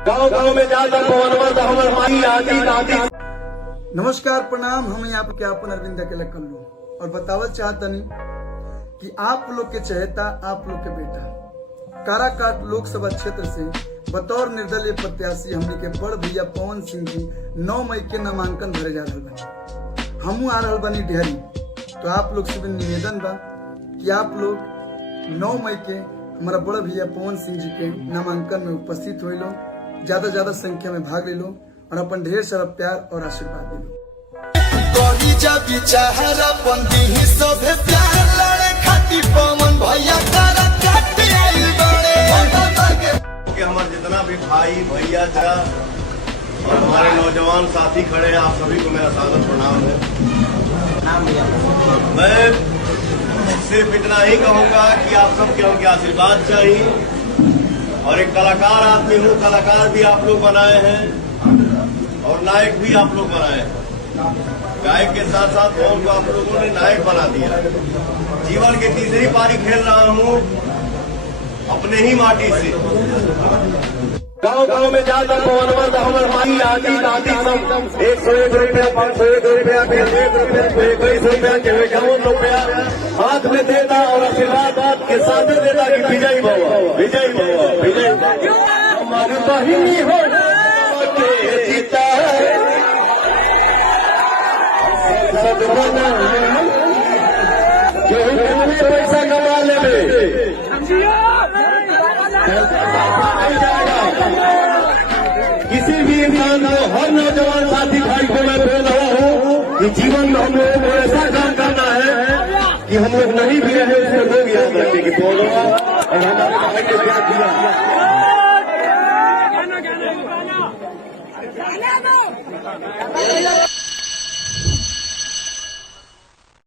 गाँव गाँव में जाकर नमस्कार प्रणाम। हम यहाँ पे आपन अरविंद अकेला कल्लू और बतावत चाहतनी कि आप लोग के चहेता, आप लोग के बेटा काराकाट लोकसभा क्षेत्र से बतौर निर्दलीय प्रत्याशी हमने के बड़ भैया पवन सिंह जी 9 मई के नामांकन भरे जा रहा बनी। हमू आ रहा बनी डेहरी, तो आप लोग से भी निवेदन बा कि आप लोग 9 मई के हमारा बड़ भैया पवन सिंह जी के नामांकन में उपस्थित हो लो, ज्यादा संख्या में भाग ले लो और अपन ढेर सारा प्यार और आशीर्वाद दे लो। हमारे जितना भी भाई भैया और हमारे नौजवान साथी खड़े हैं, आप सभी को मेरा सादर प्रणाम है। मैं सिर्फ इतना ही कहूंगा कि आप सबके हमके आशीर्वाद चाहिए और एक कलाकार आदमी हूँ, कलाकार भी आप लोग बनाए हैं और नायक भी आप लोग बनाए हैं। गायक के साथ साथ पवन को आप लोगों ने नायक बना दिया। जीवन की तीसरी पारी खेल रहा हूँ अपने ही माटी से। गाँव गाँव में जाकर पवन हमारी आदि सब 101 रुपया, 501 रुपया, 21 रुपया, 51 रुपया हाथ में देता और आशीर्वाद के साथ देता कि विजय भव, विजय भव, विजय हमारी बहिनी हो के जीता पैसा कमा ले किसी भी इंसान को, हर नौजवान साथी भाई को मैं बोल रहा हूँ कि जीवन में हम लोगों को ऐसा काम करना है कि हम लोग नहीं भी रहे उसमें लोग याद रखें कि बोलो और हमारे भाई को क्या दिया।